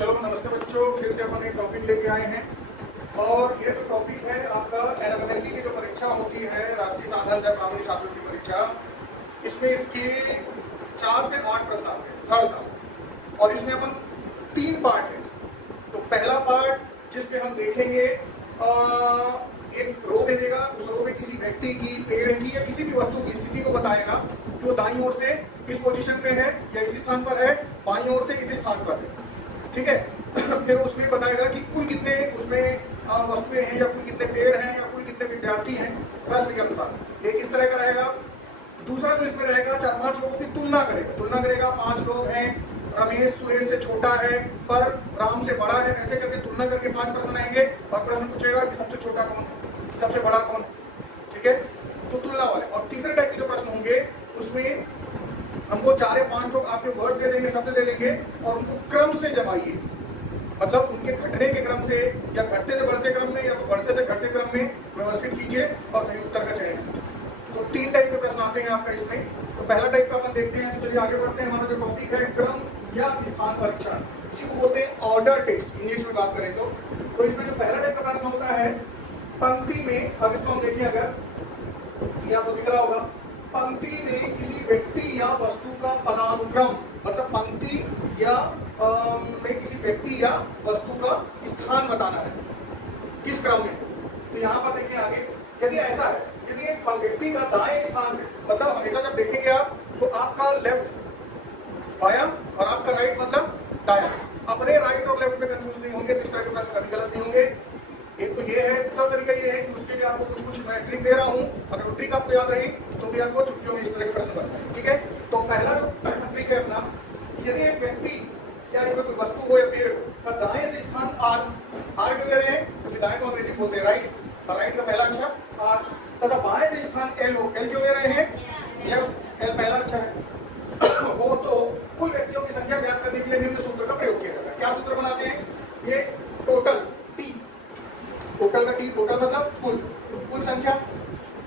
चलो नमस्ते बच्चों, फिर से अपन एक टॉपिक लेके आए हैं और ये जो टॉपिक है आपका एनएमएससी की जो परीक्षा होती है, राष्ट्रीय साधन से प्राथमिक छात्रों की परीक्षा, इसमें इसके 4 से 8 प्रश्न आते हैं हर साल और इसमें अपन 3 पार्ट है। तो पहला पार्ट जिसमें हम देखेंगे एक रो दे देगा, उस रो में किसी व्यक्ति की, पेड़ की या किसी भी वस्तु की स्थिति को बताएगा कि वो दाईं ओर से इस पोजीशन पे है या इस स्थान पर है, बाईं ओर से इस स्थान पर है। ठीक है। फिर उसमें बताएगा कि कुल कितने उसमें वस्तुएं हैं या कुल कितने पेड़ हैं या कुल कितने विद्यार्थी हैं प्रश्न के अनुसार। एक इस तरह का रहेगा। दूसरा जो इसमें रहेगा 4-5 लोगों की तुलना करेगा 5 लोग हैं, रमेश सुरेश से छोटा है पर राम से बड़ा है, ऐसे करके तुलना करके 5 प्रश्न आएंगे और प्रश्न पूछेगा कि सबसे छोटा कौन, सबसे बड़ा कौन। ठीक है, तो तुलना वाले। और तीसरे टाइप के जो प्रश्न होंगे उसमें हमको 4 या 5 लोग आपके वर्ड दे देंगे, शब्द दे देंगे और उनको क्रम से जमाइए, मतलब उनके घटने के क्रम से या घटते से बढ़ते क्रम में या बढ़ते से घटते क्रम में व्यवस्थित कीजिए और सही उत्तर का चयन कीजिए। तो 3 टाइप के प्रश्न आते हैं आपका इसमें। तो पहला टाइप का अपन देखते हैं। तो चलिए आगे बढ़ते हैं। हमारा जो टॉपिक है क्रम या स्थान परीक्षण, इसी को बोलते हैं ऑर्डर टेस्ट इंग्लिश में बात करें तो इसमें जो पहला टाइप का प्रश्न होता है पंक्ति में, अब इसको हम देखिए, अगर ये आपको दिख रहा होगा, पंक्ति में किसी व्यक्ति या वस्तु का पदानुक्रम, मतलब पंक्ति या में किसी व्यक्ति या वस्तु का स्थान बताना है, किस क्रम में। तो यहाँ पर देखिए आगे, यदि ऐसा है, यदि एक व्यक्ति का दाएं स्थान से, मतलब हमेशा जब देखेंगे आप तो आपका लेफ्ट बायां और आपका राइट मतलब दायां, अपने राइट और लेफ्ट में कंफ्यूज नहीं होंगे, तो इस तरह के प्रश्न कभी गलत नहीं होंगे। एक तो ये है। दूसरा तरीका ये है कि उसके लिए आपको कुछ मैं ट्रिक दे रहा हूँ, अगर वो ट्रिक आपको याद रही तो भी आपको छुट्टियों में इस तरह के प्रश्न बनते हैं। ठीक है, तो पहला जो ट्रिक है अपना, यदि एक व्यक्ति या इसमें कोई वस्तु हो या पेड़ का दाएं से स्थान आर क्यों ले रहे हैं, क्योंकि दाएं को अंग्रेजी बोलते हैं राइट, और राइट का पहला अक्षर आर, तथा बाएं से स्थान एल हो, एल क्यों ले रहे हैं, लेफ्ट, एल पहला अक्षर है वो। तो कुल व्यक्तियों की संख्या ज्ञात करने के लिए निम्न सूत्र का प्रयोग किया जाता है। क्या सूत्र बनाते हैं, ये टोटल टी, टोटल का टी, टोटल मतलब कुल संख्या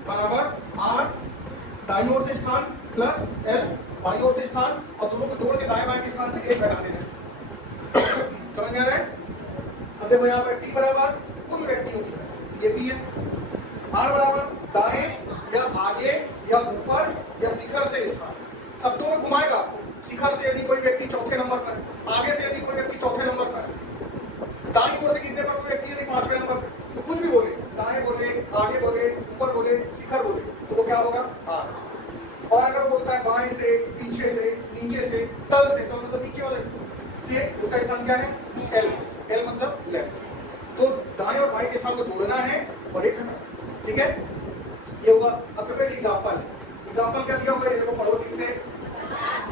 बराबर आर दाईं ओर से स्थान प्लस एल बाईं ओर से स्थान, और दोनों को जोड़ के दाएं बाएं के स्थान से एक घटा देना है। समझ में आ रहा है। अब देखो यहाँ पर टी बराबर कुल व्यक्तियों की संख्या, ये टी है। आर बराबर दाएं या आगे या ऊपर या शिखर से स्थान, शब्दों में घुमाएगा आपको। शिखर से यदि कोई व्यक्ति चौथे नंबर पर, आगे से यदि कोई व्यक्ति चौथे नंबर पर, दाईं ओर से कितने पर कोई व्यक्ति यदि 5वें नंबर पर, तो कुछ भी बोले, दाएं बोले, आगे बोले, ऊपर बोले, शिखर बोले, तो वो क्या होगा, आर। और अगर बोलता है बाएं से, पीछे से, नीचे से, तल से, तो मतलब नीचे वाले से, उसका स्थान क्या है, एल, एल मतलब लेफ्ट। तो दाएं और बाएं के स्थान को जोड़ना है और एक घटाना। ठीक है, ये होगा। अब देखो एग्जाम्पल क्या दिया होगा, ये देखो पढ़ो ठीक से।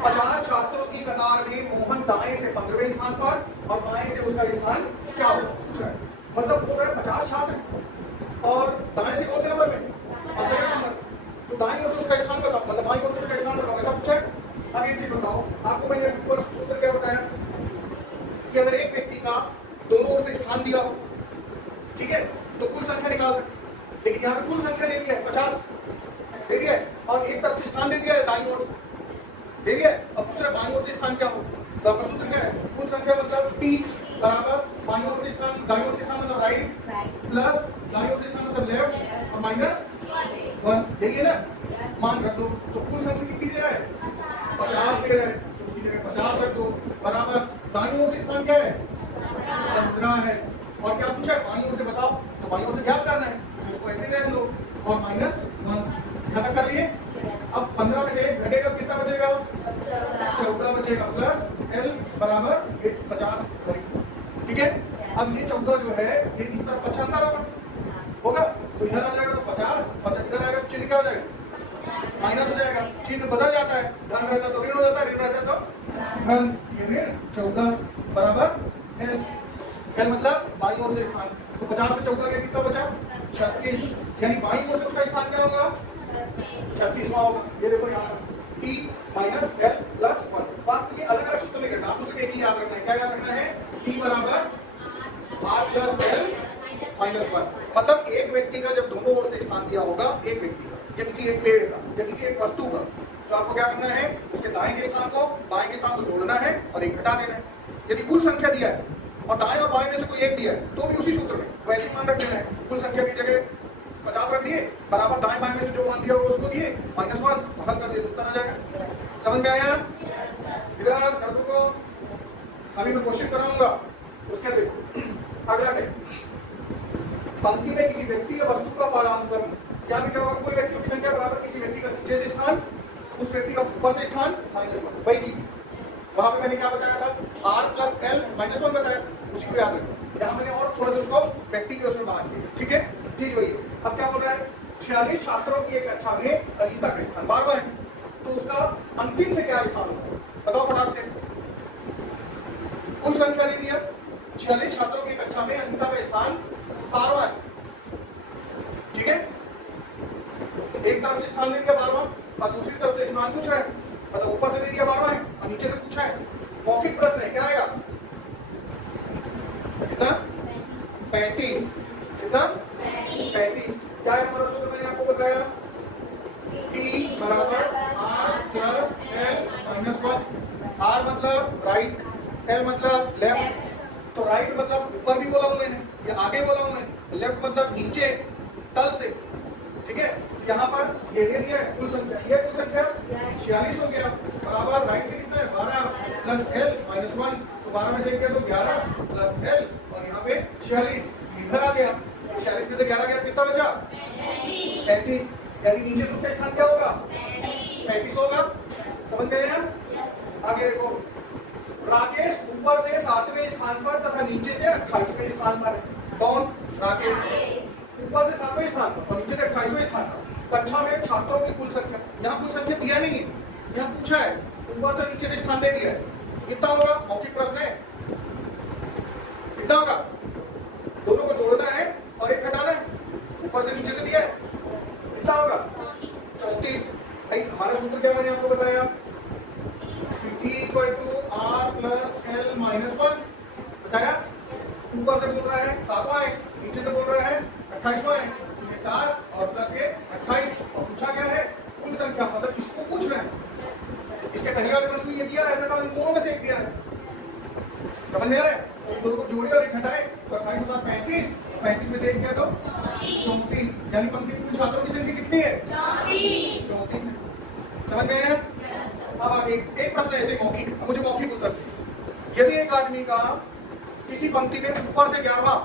50 छात्रों की कतार में मोहन दाएं से 15वें स्थान पर और बाएं से उसका स्थान क्या होगा, पूछ रहा है। मतलब बोल रहा है 50 छात्र और दाएं से कौन से नंबर में, 15वें नंबर, तो दाएं ओर से उसका स्थान बताओ, मतलब बाईं ओर से उसका स्थान बताओ, ऐसा पूछा है। अब एक चीज बताओ, आपको मैंने ऊपर सूत्र क्या बताया कि अगर एक व्यक्ति का दोनों ओर से स्थान दिया हो, ठीक है, तो कुल संख्या निकाल सकते, लेकिन यहाँ पे कुल संख्या दे दिया है 50 दे दिया है और एक तरफ से स्थान दे दिया है दाईं ओर से दे दिया है। अब पूछ रहे बाईं ओर से स्थान क्या हो, तो आपका सूत्र क्या है, कुल संख्या मतलब टी बराबर बाईं ओर से स्थान, दाईं ओर से स्थान मतलब राइट प्लस दाईं ओर से स्थान मतलब लेफ्ट और माइनस 1, यही है ना, मान रख दो। तो कुल संख्या कितनी दे रहा है, 50 दे रहा है, तो उसकी जगह 50 रख दो बराबर दाईं ओर से स्थान क्या है, 15 है। और क्या पूछा है, बाईं ओर से बताओ, तो बाईं ओर से ज्ञात करना है, तो उसको ऐसे रहने दो और माइनस 1 ज्ञात कर लिए। अब 15 में से 1 घटेगा, कितना बचेगा, 14 बचेगा प्लस एल बराबर 50। ठीक है, अब ये 14 जो है ये इस तरफ 75 होगा, तो इधर आ जाएगा तो 50 और इधर आएगा चिन्ह क्या हो जाएगा, माइनस हो जाएगा, चिन्ह बदल जाता है, धन रहता तो ऋण हो जाता है, ऋण रहता तो धन, ये ऋण 14 बराबर एल, एल मतलब बाईं ओर से स्थान। तो 50 में 14 के कितना बचा, 36, यानी बाईं ओर से उसका स्थान क्या होगा, 36वां होगा। ये देखो यहाँ टी माइनस एल प्लस 1। बात ये अलग अलग सूत्र नहीं करना, आपको सिर्फ एक ही याद रखना है। क्या याद रखना है, टी बराबर आर प्लस एल माइनस 1। मतलब एक व्यक्ति का जब दोनों ओर से स्थान दिया होगा, एक व्यक्ति का या किसी एक पेड़ का या किसी एक वस्तु का, तो आपको क्या करना है, उसके दाएं के स्थान को बाएं के स्थान को जोड़ना है और एक घटा देना है। यदि कुल संख्या दिया है और दाएं और बाएं में से कोई एक दिया है तो भी उसी सूत्र में वैसे ही मान रख देना है। कुल संख्या की जगह 50 रख दिए, बराबर दाएं बाएं में से जो मान दिया वो उसको दिए, -1 हल कर दिए, उत्तर आ जाएगा। समझ में आया? इधर कर दो। अभी मैं क्वेश्चन कराऊंगा, उसके देखो अगला है पंक्ति में किसी व्यक्ति या वस्तु का पादानुक्रम। क्या भी क्या होगा, कोई व्यक्तियों की संख्या बराबर किसी व्यक्ति का नीचे से स्थान, उस व्यक्ति का ऊपर से स्थान -1, वही चीज वहां पे मैंने क्या बताया था, r + l -1 बताया, उसी को याद रखो। यहाँ मैंने और थोड़ा सा उसको व्यक्ति के उसमें बांट दिया, ठीक है, चीज वही है। अब क्या बोल रहा है, 46 छात्रों की एक कक्षा में अनीता का स्थान 12वां है, तो उसका अंतिम से क्या स्थान होगा, बताओ फटाक से। कुल संख्या दे दिया, 46 छात्रों की कक्षा में अनीता का स्थान 12वां है, ठीक है। एक तरफ से स्थान दे दिया 12वां और दूसरी तरफ से स्थान पूछ रहा है, मतलब ऊपर से दे दिया 12वां है और नीचे से पूछा है। मौखिक प्रश्न है, क्या आएगा, कितना 35, कितना 35। क्या है हमारा सूत्र, मैंने आपको बताया T बराबर R + L - 1। R मतलब राइट, L मतलब लेफ्ट, तो राइट मतलब ऊपर भी बोला हूं मैंने, या आगे बोला हूं मैंने, लेफ्ट मतलब नीचे तल से, ठीक है। यहाँ पर ये दे दिया है कुल संख्या, ये कुल संख्या 46 हो गया, बराबर राइट से कितना है 12 + L - 1, तो 12 में से किया तो 11 + L और यहाँ पे 46 इधर आ गया, 46 में से 11 गया, कितना बचा 35, यानी नीचे से उसका स्थान क्या होगा 35 होगा। समझ गए हैं? आगे देखो, राकेश ऊपर से 7वें स्थान पर तथा नीचे से 28वें स्थान पर है। कौन, राकेश ऊपर से 7वें स्थान पर और नीचे से 28वें स्थान पर। कक्षा में छात्रों की कुल संख्या, यहाँ कुल संख्या दिया नहीं है, यहाँ पूछा है, ऊपर से नीचे से स्थान दे दिया है, कितना होगा, मौखिक प्रश्न है, कितना होगा, दोनों को जोड़ना है और एक घटाना है, ऊपर से नीचे से दिया है, कितना होगा 34। भाई हमारा सूत्र क्या मैंने आपको बताया, T = R + L - 1 बताया। ऊपर से बोल रहा है 7वां है, नीचे से बोल रहा है 28वां है, ये 7 और प्लस ये 28 और पूछा क्या है कुल संख्या, मतलब इसको पूछ रहे हैं। इसके पहले वाले प्रश्न ये दिया है, इन दोनों में से एक दिया है, समझ में आ रहा है, तो दोनों को जोड़े और एक घटाए तो 28 और 35, 35 में से एक किया तो 34, यानी पंक्ति में छात्रों की संख्या कितनी है 34 है। समझ में आया? अब आगे एक प्रश्न ऐसे मौखिक, मुझे मौखिक उत्तर चाहिए। यदि एक आदमी का किसी पंक्ति में ऊपर से 11वां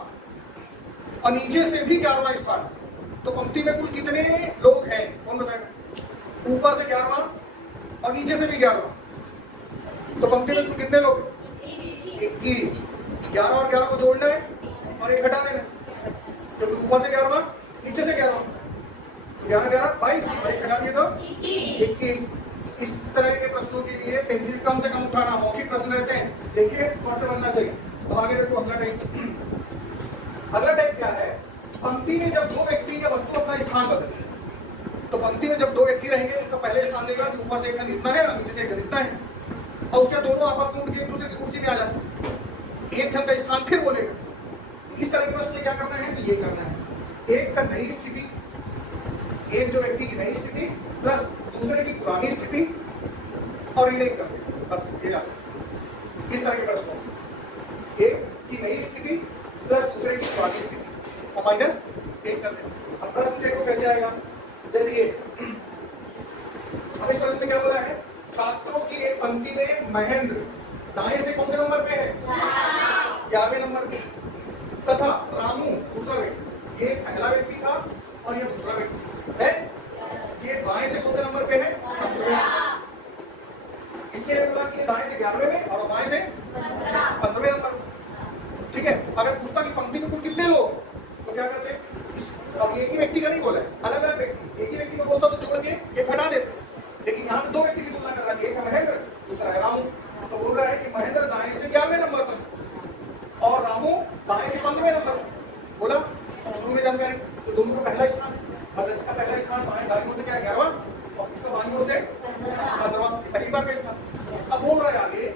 और नीचे से भी 11वां स्थान, तो पंक्ति में कुल कितने लोग हैं, कौन बताएगा, ऊपर से 11वां और नीचे से भी 11वां, तो पंक्ति में कुल कितने लोग, 21। 11 और 11 को जोड़ना है और एक घटा देना, क्योंकि ऊपर से 11वां नीचे से 11वां, 11 11 22 और एक घटा दिए तो 21। इस तरह के प्रश्नों के लिए पेंसिल कम से कम उठाना, मौखिक प्रश्न रहते हैं, देखिए कौन से बनना चाहिए। तो आगे देखो अगला टाइप, अगला टाइप क्या है, पंक्ति में जब दो व्यक्ति या वस्तु अपना स्थान बदले, तो पंक्ति में जब दो व्यक्ति रहेंगे उनका पहले स्थान देगा कि ऊपर से एक जन इतना है और नीचे से एक जन इतना है, और उसके दोनों आपस में उठ के एक दूसरे की कुर्सी में आ जाते हैं, एक जन का स्थान फिर बोलेगा। इस तरह के प्रश्न में क्या करना है, तो ये करना है, एक का नई स्थिति, एक जो व्यक्ति की नई स्थिति प्लस दूसरे की पुरानी स्थिति और रिलेट कर दे, बस ये जाना। इस तरह के प्रश्न, एक की नई स्थिति प्लस दूसरे की पुरानी स्थिति और माइनस एक कर दे। अब प्रश्न देखो कैसे आएगा, जैसे ये, अब इस प्रश्न में क्या बोला है, छात्रों की एक पंक्ति में महेंद्र दाएं से कौन से नंबर पे है, 11वें नंबर पे, तथा रामू दूसरा व्यक्ति, ये पहला व्यक्ति था और ये दूसरा व्यक्ति है, ये बाएं से कौन से नंबर पे है, 15वें। इसके लिए बोला कि दाएं से 11वें में और बाएं से 15वें नंबर, ठीक है। अगर पूछता कि पंक्ति में कुल कितने लोग, तो क्या करते, अब एक ही व्यक्ति का नहीं बोला है, अलग अलग व्यक्ति, एक ही व्यक्ति को बोलता तो जोड़ के एक हटा देते, लेकिन यहाँ पे दो व्यक्ति की तुलना कर रहा है, एक है महेंद्र दूसरा है रामू, तो बोल रहा है कि महेंद्र दाएं से 11वें नंबर पर और रामू बाएं से 15वें नंबर पर, बोला शुरू में जानकारी, तो दोनों का पहला स्थान, मतलब इसका पहला स्थान दाईं ओर से क्या है 11वां और इसका बाईं ओर से 15वां, पहली बार का स्थान। अब बोल रहा है आगे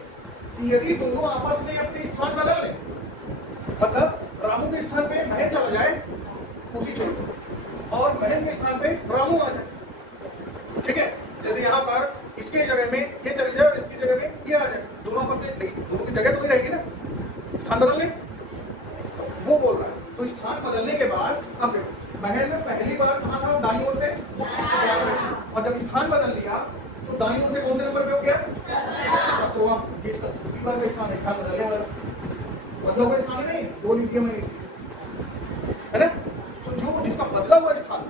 कि यदि दोनों आपस में अपने स्थान बदल लें, मतलब रामू के स्थान पे महेंद्र चला जाए उसी छोड़ और महेंद्र के स्थान पे रामू आ जाए, ठीक है। जैसे यहाँ पर इसके जगह में ये चली जाए और इसकी जगह में ये आ जाए, दोनों आपस में, दोनों की जगह तो ही रहेगी ना, स्थान बदल लें, बदल लिया तो दाईं ओर से कौन से नंबर पे हो गया? 17वां। ये इसका दूसरी बार का स्थान है, स्थान बदलने वाला बदला हुआ स्थान है नहीं, दो लिखिए मैंने इसी, है ना? तो जो जिसका बदला हुआ स्थान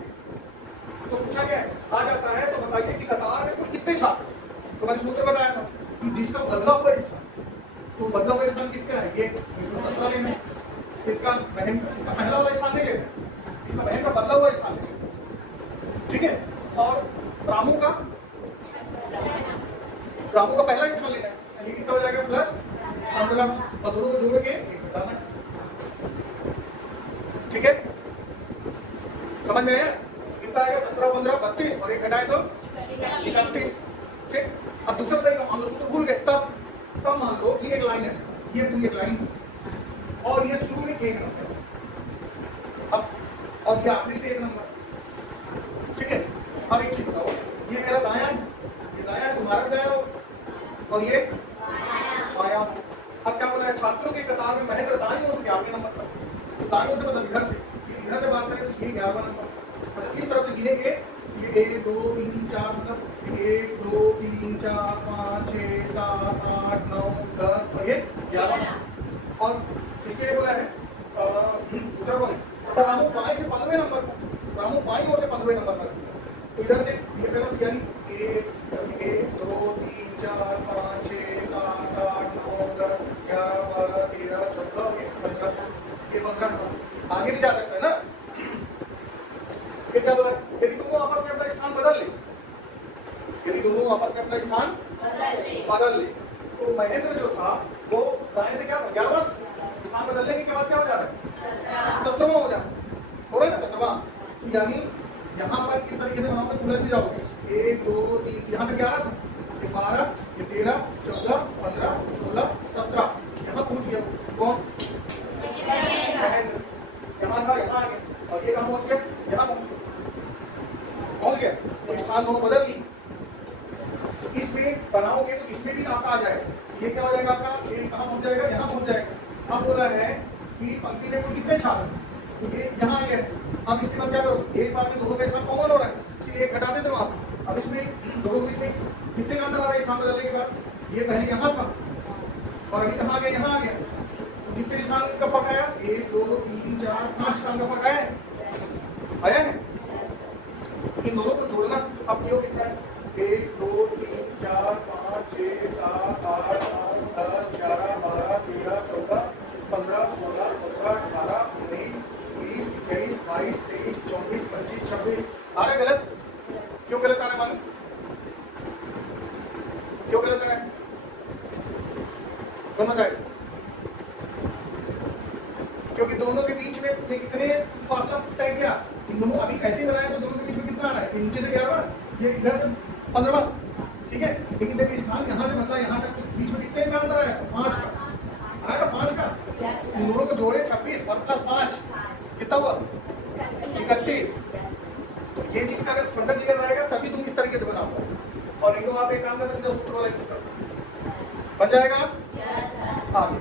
तो पूछा गया आ जाता है, तो बताइए कि कतार में कुल कितने छात्र? तो मैंने सूत्र बताया था कि जिसका बदला हुआ स्थान, तो बदला हुआ स्थान किसका है? ये 17 लेना है। इसका बहन, इसका पहला वाला स्थान नहीं लेना, इसका बहन का बदला हुआ स्थान है, ठीक है? और रामू का पहला स्थान लेना है, यानी कितना हो जाएगा? प्लस 15, और दोनों को जोड़ के एक घटाना है, ठीक है? समझ में आया? कितना आएगा? 17, 15, 32 और एक घटाए तो 31, ठीक? अब दूसरा तरीका, हम लोग सूत्र भूल गए, तब मान लो ये एक लाइन है, ये पूरी एक लाइन और ये शुरू में एक नंबर, अब और ये आखिरी से एक नंबर, ठीक है? अब एक चीज बताओ, ये मेरा दायां है, ये दायां है, तुम्हारा दायां हो, और ये बायां। अब क्या बोला है? छात्रों की कतार में महेंद्र दाईं ओर से 11वें नंबर पर, तो दाईं ओर से मतलब इधर से, ये इधर से बात करें तो ये 11वां नंबर, मतलब इस तरफ से गिनेंगे, ये 1 2 3 4, मतलब 1 2 3 4 5 6 7 8 9 10 और ये 11। और किसके लिए बोला है? दूसरा कौन है? तो रामू बाईं से 15वें नंबर पर, रामू बाईं ओर से 15वें नंबर पर, तो इधर से ये पहला यानी 1 2 3 4 5 6 7 8 9 10 11 12 13 14 15, ये 15 आगे भी जा सकता है ना? क्या बोला? यदि दोनों आपस में अपना स्थान बदल ले, यदि दोनों आपस में अपना स्थान बदल ले, तो महेंद्र जो था वो दाएं से क्या 11वां स्थान बदलने के बाद क्या हो जा रहा है? 17वां हो जा रहा है ना? 17वां, यानी यहाँ पर किस तरीके से बनाओगे? तुम लग जाओगे 1 2 3, यहाँ पे 11 था, ये 12, ये 13 14 15 16 17, यहाँ पहुंच गया कौन? महेंद्र। यहाँ था, यहाँ आ गया, और ये कहाँ पहुंच गया? यहाँ पहुंच गया, तो स्थान दोनों बदल ली। तो इसमें बनाओगे तो इसमें भी आपका आ जाएगा, ये क्या हो जाएगा आपका? ये कहाँ पहुंच जाएगा? यहाँ पहुंच जाएगा। अब बोला है कि पंक्ति में कुल कितने छात्र, तो ये यहाँ आ गया। अब इसके बाद क्या करोगे? एक बार में दोनों का स्थान कॉमन हो रहा है, इसलिए एक घटा देते हो आप। अब इसमें दोनों के बीच में कितने का अंतर आ रहा है स्थान बदलने के बाद? ये पहले यहाँ था और अभी कहाँ आ गया? यहाँ आ गया। तो कितने स्थान का फर्क आया? 1 2 3 4 5 स्थान का फर्क आया है? इन दोनों को जोड़ना अब ये कितना है? 1 2 3 4 5 6 7 8 9 10 11 12 13 14 15 16 17 18 19 20 21 22 23 24 25 26 आ रहा है गलत? क्यों गलत आ रहा है मालूम? क्यों गलत है? कौन बताए? क्योंकि दोनों के बीच में ये कितने फासला तय किया? इन दोनों अभी ऐसे बनाए तो दोनों के बीच में कितना आ रहा है? नीचे से 11वां, ये इधर से 15वां, ठीक है? लेकिन देखिए स्थान यहाँ से बदला यहाँ तक, तो बीच में कितने का अंतर आया? 5 का आएगा, 5 का। इन दोनों को जोड़े 26 और प्लस 5 कितना हुआ? 31। तो ये चीज का अगर फंडा क्लियर रहेगा तभी तुम इस तरीके से बनाओगे, और नहीं तो आप एक काम करके सीधा सूत्र वाला यूज करो, बन जाएगा। आगे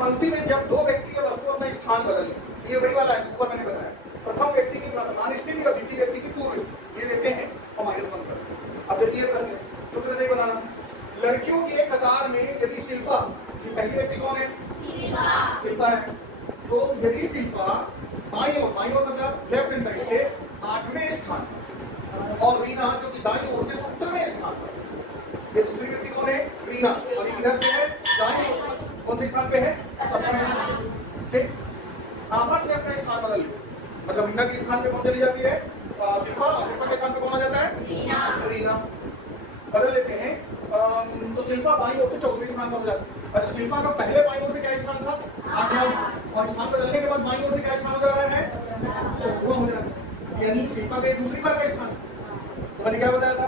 पंक्ति में जब दो व्यक्ति या वस्तु अपना स्थान बदले, ये वही वाला है ऊपर मैंने बताया, प्रथम व्यक्ति की वर्तमान स्थिति और द्वितीय व्यक्ति की पूर्व स्थिति, ये देते हैं और -1 कर। अब जैसे ये प्रश्न है, सूत्र से ही बनाना। लड़कियों की एक कतार में यदि शिल्पा, ये पहली व्यक्ति कौन है? शिल्पा है। तो यदि शिल्पा बाईं ओर मतलब लेफ्ट हैंड साइड से 8वें स्थान पर और रीना जो कि दाईं ओर से 17वें स्थान पर, ये दूसरी व्यक्ति कौन है? रीना, और इधर से है दाईं ओर कौन से स्थान पे है? 17वें स्थान। ठीक, आपस में अपना स्थान बदल लो, मतलब रीना के स्थान पे कौन चली जाती है? शिल्पा, और शिल्पा के स्थान पे कौन आ जाता है? रीना। बदल लेते हैं। तो शिल्पा बाईं ओर से 14वें स्थान पर हो जाती है। अच्छा, शिल्पा का पहले बाईं ओर से क्या स्थान था? 8वां, और स्थान बदलने के बाद बाईं ओर से क्या स्थान हो जा रहा है? 14वां हो जा रहा है, यानी शिल्पा का दूसरी बार का स्थान। तो मैंने क्या बताया था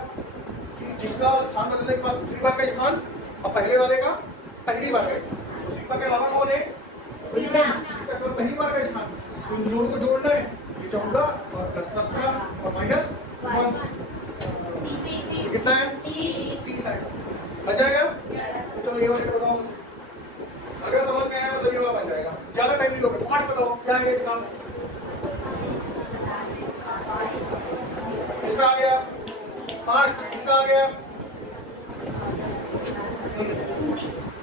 कि जिसका स्थान बदलने के बाद दूसरी बार का स्थान और पहले वाले का पहली बार का स्थान, तो शिल्पा के अलावा कौन है? रीना, इसका केवल पहली बार का स्थान। तो इन दोनों को जोड़ना है, ये 14 और 17 और -1, कितना है? 30 आएगा। बन जाएगा? तो चलो ये वाले को बताओ, अगर समझ में आया तो ये वाला बन जाएगा। ज्यादा टाइम नहीं लोगे, फास्ट बताओ क्या है इसका? इसका फास्ट कितना आ गया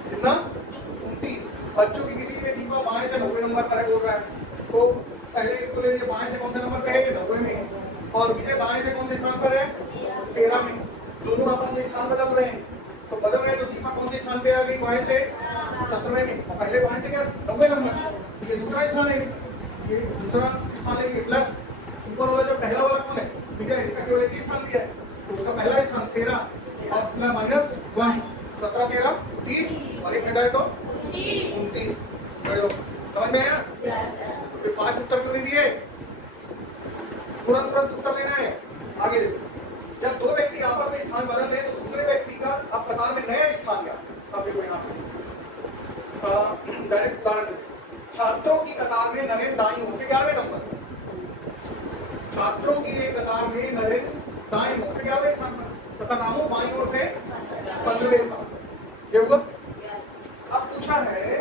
कितना 29। बच्चों की किसी ने दीपा बाएं से 90 नंबर पर बोल रहा है, तो पहले इसको ले लिए बाएं से कौन से नंबर पे है, 90 में, और विजय बाएं से कौन से स्थान पर है, 13 में। दोनों आपस में स्थान बदल रहे हैं, तो बदल रहे हैं, तो दीपा कौन से स्थान पे आ गई, बाएं से 17वें में, और पहले बाएं से क्या 90 नंबर, ये दूसरा स्थान है, ये दूसरा स्थान लेंगे, प्लस ऊपर वाला जो पहला वाला कौन है, विजय, इसका केवल एक ही स्थान दिया है, तो उसका पहला स्थान 13 और प्लस माइनस 1, 17 13 30 और एक घटाए तो 29। समझ में आया? तो फिर फास्ट उत्तर क्यों नहीं दिए, तुरंत तुरंत उत्तर लेना है। आगे देखो, जब दो व्यक्ति आपस में स्थान बदल रहे हैं तो दूसरे व्यक्ति का अब कतार में नया स्थान गया। अब देखो यहाँ डायरेक्ट उदाहरण से, छात्रों की कतार में नरेंद्र दाईं ओर से 11वें नंबर, छात्रों की एक कतार में नरेंद्र दाईं ओर से 11वें स्थान पर तथा रामू बाईं ओर से 15वें स्थान। ये हुआ। अब पूछा है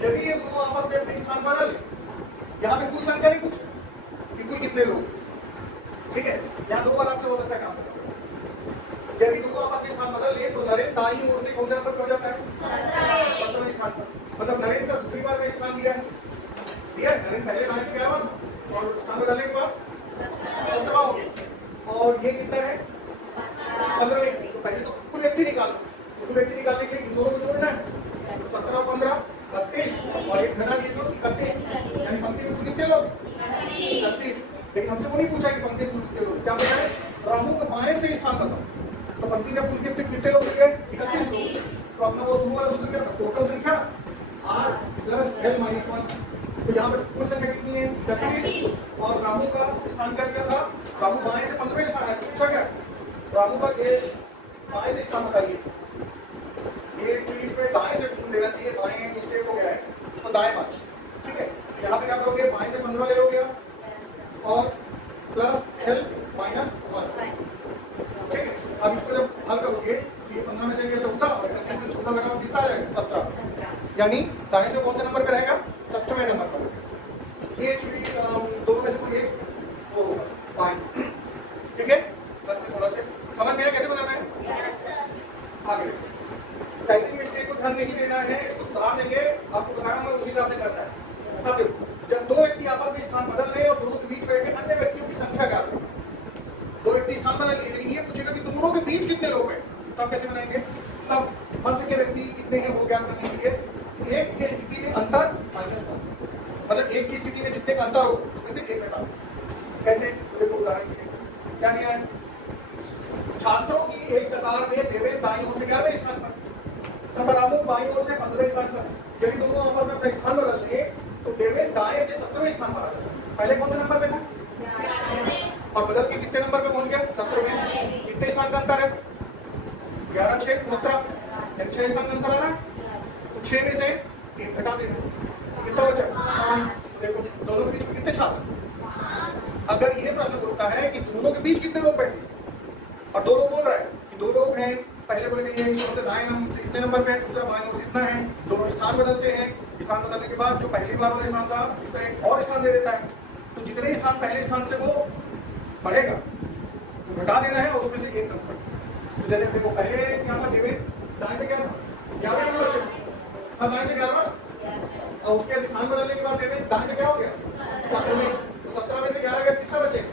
यदि ये दोनों आपस में अपने स्थान बदल, यहाँ पे कुल संख्या नहीं पूछा कि कुल कितने लोग, ठीक है, यहाँ दो बार आपसे हो सकता है काम। यदि दोनों आपस में स्थान बदल ले तो नरेंद्र दाईं ओर से कौन से नंबर पे हो जाता है, 17वें स्थान पर। मतलब नरेंद्र का दूसरी बार में स्थान दिया है, नरेंद्र पहले दाईं से 11वां और स्थान बदलने के बाद 17वां हो गया, और ये कितना है 15वें। तो पहले तो कुल व्यक्ति निकालो, कुल व्यक्ति निकालने के लिए इन दोनों को जोड़ना है, 17 15 32 और एक घटा दिए तो 31, यानी पंक्ति में कुल कितने लोग 31। लेकिन हमसे वो नहीं पूछा कि पंक्ति में कुल कितने लोग, क्या पूछा है रामू को बाएं से स्थान बताओ, तो पंक्ति में कुल कितने लोग मिल गए 31 लोग। तो अपना वो शुरू वाला सूत्र क्या था, टोटल संख्या r प्लस l माइनस 1। तो यहाँ पर कुल संख्या कितनी है 31 और रामू का स्थान क्या दिया था, रामू बाएं से 15वें स्थान है, पूछा क्या रामू का ये बाएं से स्थान बताइए। ये एक्चुअली इसमें दाएं से लेना चाहिए, बाएं मिस्टेक हो गया है, इसको दाएं मान, ठीक है। यहाँ पे क्या करोगे, बाएं से 15 ले लोगे और प्लस l माइनस 1, ठीक है। अब इसको जब हल करोगे ये 15 में से 14 और 31 में 14 घटाओ कितना आ जाएगा 17, यानी दाएं से कौन से नंबर पे रहेगा 17वें नंबर पर। ये एक्चुअली दोनों में से कोई एक वो होगा बाएं, ठीक है। बस थोड़ा से समझ में आया कैसे बनाना है। आगे टाइपिंग मिस्टेक को ध्यान नहीं देना है, इसको सुधार देंगे, आपको बताया मैं उसी हिसाब से करना है। अब देखो, जब दो व्यक्ति आपस में स्थान बदल रहे और दोनों के बीच बैठे अन्य व्यक्तियों की संख्या क्या है, दो व्यक्ति स्थान बदल रहे, लेकिन ये पूछेगा कि दोनों के बीच कितने लोग हैं, तब कैसे बनाएंगे, तब मध्य के व्यक्ति कितने हैं वो ज्ञात करने के लिए एक की स्थिति में अंतर -1, मतलब एक की स्थिति में जितने का अंतर हो उसमें से एक घटाओ। कैसे, देखो उदाहरण क्या दिया है, छात्रों की एक कतार में देवेंद्र दाईं ओर से 11वें स्थान पर तथा रामू बाईं ओर से 15वें स्थान पर। यदि दोनों आपस में अपना स्थान बदल ले तो देवेंद्र दाएं से 17वें स्थान पर आ जाएगा। पहले कौन से नंबर पे था और बदल के कितने नंबर पे पहुंच गया 17वें। कितने स्थान का अंतर है 11 6 17, 6 स्थान का अंतर आ रहा है, तो 6 में से 1 घटा देना, कितना बचा 5। देखो दोनों के बीच में कितने छात्र, अगर ये प्रश्न बोलता है कि दोनों के बीच कितने लोग बैठे और दो लोग बोल रहा है कि दो लोग हैं, पहले बोले ये सबसे दाएं नंबर से इतने नंबर पे है, दूसरा बाएं ओर से इतना है, दोनों स्थान बदलते हैं, स्थान बदलने के बाद जो पहली बार वाला स्थान था उसका एक और स्थान दे देता है, तो जितने स्थान पहले स्थान से वो बढ़ेगा तो घटा देना है और उसमें से एक नंबर। तो जैसे देखो पहले क्या था देवेंद्र दाएं से क्या था 11वें नंबर पे, अब दाएं से 11वां, और उसके स्थान बदलने के बाद देवेंद्र दाएं से क्या हो गया 17वें, तो 17 में से 11 गया कितना बचेगा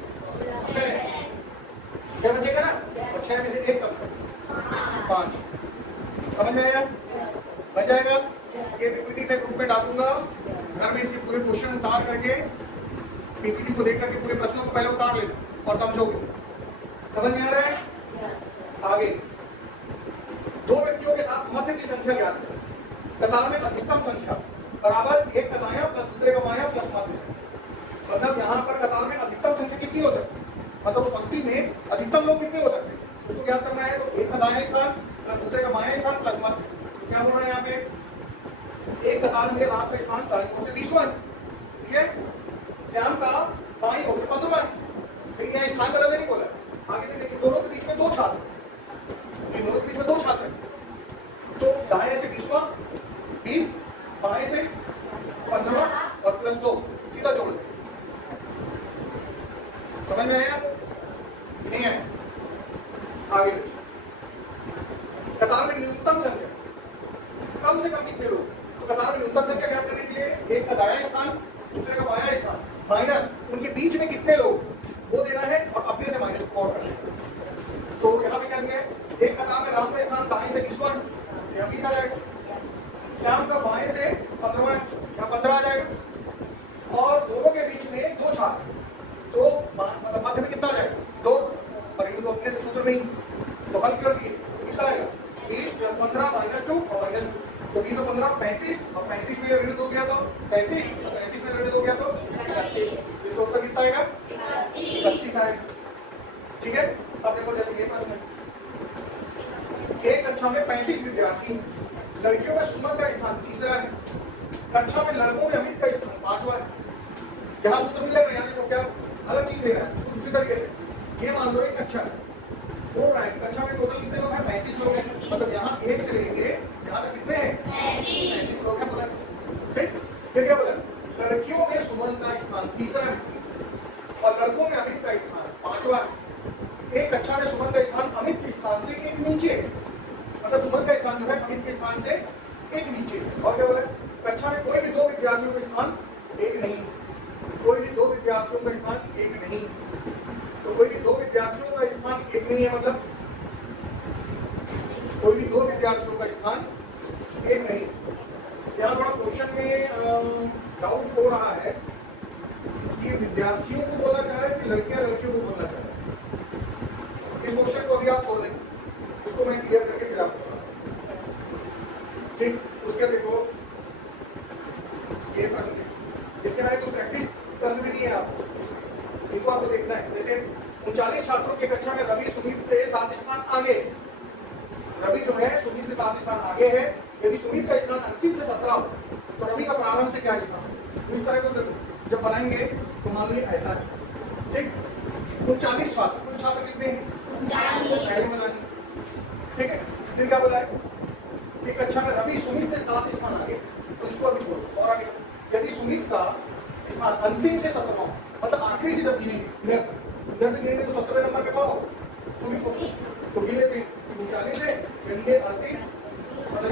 6 बचेगा ना, और 6 में से 1 कम 5। समझ में आया, बन जाएगा। ये पीपीटी में ग्रुप में डालूंगा, घर में इसके पूरे क्वेश्चन उतार करके पीपीटी को देख करके पूरे प्रश्नों को पहले उतार लेना और समझोगे। समझ में आ रहा है। आगे दो व्यक्तियों के साथ मध्य की संख्या ज्ञात करें, कतार में अधिकतम संख्या बराबर एक का दायां प्लस दूसरे का बायां प्लस मध्य से। मतलब यहाँ पर कतार में अधिकतम संख्या कितनी हो सकती है, मतलब उस पंक्ति में अधिकतम लोग कितने हो सकते हैं उसको ज्ञात करना है। तो एक का दायां स्थान प्लस दूसरे का बायां स्थान प्लस मध्य, तो क्या बोल रहे हैं यहाँ पे एक कतार में रात का स्थान दाईं ओर से 20वां, ठीक है, श्याम का बाईं ओर से 15वां, लेकिन यहाँ स्थान बदलने नहीं बोला। आगे देखिए दोनों के बीच में दो छात्र, इन दोनों के बीच में दो छात्र, तो दाएं से 20वां 20, बाएं से 15वां और प्लस 2 सीधा जोड़ दो। समझ में आया नहीं है। आगे। कतार में न्यूनतम संख्या, कम से कम कितने लोग, तो कतार में न्यूनतम संख्या ज्ञात करने के लिए एक का दायां स्थान दूसरे का बायां स्थान माइनस उनके बीच में कितने लोग वो देना है और अपने से माइनस को और करना है। तो यहाँ पे क्या दिया है, एक कतार में राम का स्थान दाएं से 20वां, यहाँ 20 आ जाएगा। श्याम का बाएं से 15वां, यहाँ 15 आ जाएगा। और दोनों के बीच में दो छात्र, तो मतलब मध्य में कितना आ जाएगा 2, और इनको अपने से सूत्र नहीं, तो हल कर दिए कितना आएगा 20 + 15 -2 और -2, तो 20 और 15 35, और 35 में ऋण 2 गया तो 35, 35 में ऋण 2 गया तो 31, इसका उत्तर कितना आएगा 31 आएगा। ठीक है, अब देखो जैसे ये प्रश्न है, एक कक्षा में 35 विद्यार्थी, लड़कियों में सुमन का स्थान तीसरा है, कक्षा में लड़कों में अमित का स्थान 5वां है। जहां सूत्र मिलेगा यहाँ देखो क्या अलग चीज दे रहा है, दूसरी तरीके से ये मान लो एक कक्षा है, बोल रहा है कक्षा में टोटल कितने लोग हैं 35 लोग हैं, मतलब यहाँ 1 से लेके यहाँ तक कितने हैं 35 लोग हैं। बोला ठीक, फिर क्या बोला, लड़कियों में सुमन का स्थान तीसरा है और लड़कों में अमित का स्थान 5वां है। एक कक्षा में सुमन का स्थान अमित के स्थान से एक नीचे, मतलब सुमन का स्थान जो है अमित के स्थान से एक नीचे। और क्या बोला, कक्षा में कोई भी 2 विद्यार्थियों का स्थान एक नहीं, कोई भी 2 विद्यार्थियों का स्थान एक नहीं, तो कोई भी 2 विद्यार्थियों का स्थान एक नहीं है, मतलब कोई भी 2 विद्यार्थियों का स्थान एक नहीं। यहाँ थोड़ा क्वेश्चन में डाउट हो रहा है कि विद्यार्थियों को बोलना चाह रहे हैं कि लड़कियां लड़कियों को बोलना चाह रहे हैं। इस क्वेश्चन को अभी आप छोड़ दें, इसको मैं क्लियर करके फिर आपको ठीक। उसके देखो ये प्रश्न है, इसके बारे में कुछ प्रैक्टिस प्रश्न भी नहीं है आपको, इनको आपको देखना है। जैसे 39 छात्रों की कक्षा में रवि सुमित से 7 स्थान आगे, रवि जो है सुमित से 7 स्थान आगे है। यदि सुमित का स्थान अंतिम से 17 हो तो रवि का प्रारंभ से क्या स्थान है, तो इस तरह को जब बनाएंगे तो मान लीजिए ऐसा है। ठीक, 39 छात्र, कुल छात्र कितने हैं 40, ठीक है। फिर क्या बोला है, एक कक्षा में रवि सुमित से 7 स्थान आगे, तो इसको अभी छोड़ो और आगे। यदि सुमित का स्थान अंतिम से 17 मतलब आखिरी से जब गिनेंगे इधर से गिनेंगे तो 17वें नंबर पे कौन हो सुमित को, तो गिने थे 39 से गिनिए 38, मतलब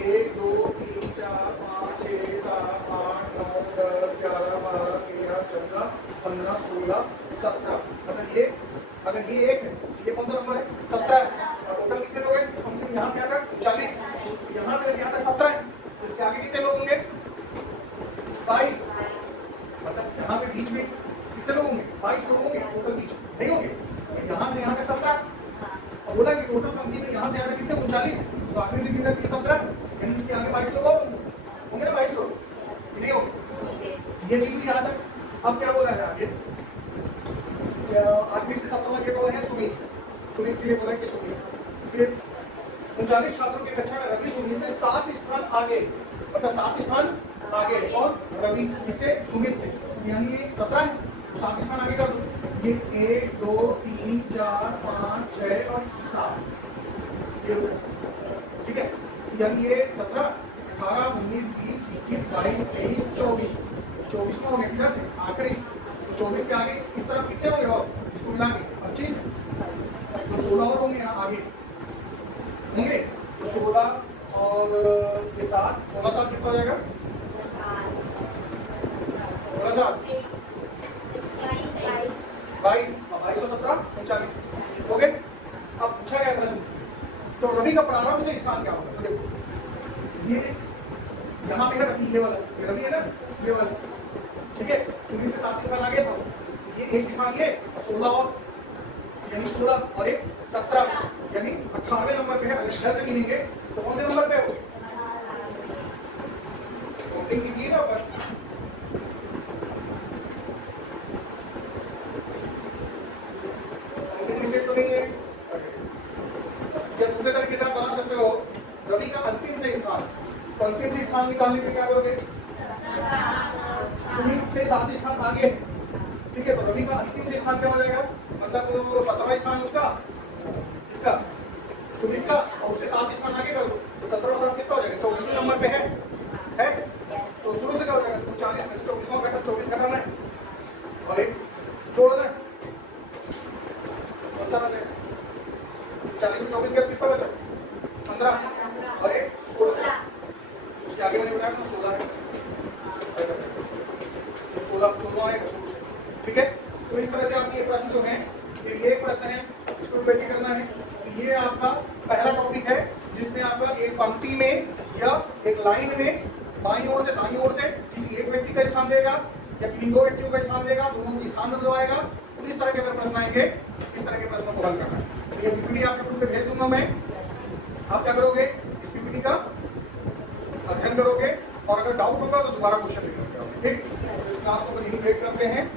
1 2 3 4 5 6 7 8 9 10 11 12 13 14 15 16 17, मतलब ये अगर ये 1 है ये कौन सा नंबर है 17 है, और टोटल कितने लोग हैं हम यहाँ से आकर 40, यहाँ से यहाँ तक 17 है, तो इसके आगे कितने लोग होंगे 22, मतलब यहाँ पे बीच में कितने लोग होंगे 22 लोग होंगे टोटल, बीच नहीं होंगे, यहाँ से यहाँ तक 17, और बोला कि टोटल कंपनी में यहाँ से आगे कितने 39, तो आखिरी से कितने 17, यानी इसके आगे 22 लोग और होंगे ना 22 लोग नहीं होंगे, ये चीज यहाँ तक। अब क्या बोला है आगे, आठवीं से 7वां के बोले हैं सुमित, सुमित के लिए बोला कि सुमित। फिर 39 छात्रों की कक्षा में रवि सुमित से 7 स्थान आगे, मतलब 7 स्थान आगे, और रवि इससे सुमित से, यानी ये 17 है, 7 स्थान आगे कर दो, ये 1 2 3 4 5 6 और 7, ठीक है, यानी ये 17 18 19 20 21 22 23 24, 24 में होंगे इधर से आखिरी, तो 24 के आगे इस तरफ कितने होंगे और इसको मिला के 25, तो 16 और होंगे यहाँ आगे होंगे, तो 16 और के साथ 16 साल कितना हो जाएगा 16 साल 22 और 17 39 हो गए। अब पूछा गया प्रश्न, तो रवि का प्रारंभ से स्थान क्या होगा, तो देखो ये यहाँ पे है रवि, ये वाला रवि है ना ये वाला, ठीक है, सुमित से 7 स्थान आगे था, ये एक स्थान ये 16 और यानी 16 और एक 17, यानी 18वें नंबर पे है। अगर इधर से गिनेंगे तो कौन से नंबर पे हो, काउंटिंग कीजिए ना पर, काउंटिंग मिस्टेक तो नहीं है। या दूसरे तरीके से आप बना सकते हो, रवि का अंतिम से स्थान, तो अंतिम से स्थान निकालने के क्या करोगे, सुमित से 7 स्थान आगे, ठीक है, तो रवि का अंतिम से स्थान क्या हो जाएगा, मतलब 17वां स्थान उसका इसका सुमित का, और उससे 7 स्थान आगे कर दो, तो 17 और 7 कितना हो जाएगा 24वें नंबर पे है, तो शुरू से क्या हो जाएगा 40 में 24वां घटा 24 घटाना है और एक जोड़ना है, 40 में 24 कितना बचा? 15 और एक 16। उसके आगे मैंने बताया ना 16 है, 16 आएगा शुरू से। ठीक है, तो इस तरह से आपके ये प्रश्न जो है, ये एक प्रश्न है, इसको वैसे करना है। ये आपका पहला टॉपिक है जिसमें आपका एक पंक्ति में या एक लाइन में बाईं ओर से दाईं ओर से किसी एक व्यक्ति का स्थान देगा या किन्हीं दो व्यक्तियों का स्थान देगा, दोनों को स्थान बदलवाएगा। तो इस तरह के अगर प्रश्न आएंगे, इस तरह के प्रश्नों को हल करना है। तो ये पीपीटी आपके ग्रुप में भेज दूंगा मैं। आप क्या करोगे, इस पीपीटी का अध्ययन करोगे और अगर डाउट होगा तो दोबारा क्वेश्चन लिख करके आओगे। ठीक, तो इस क्लास को यहीं ब्रेक करते हैं।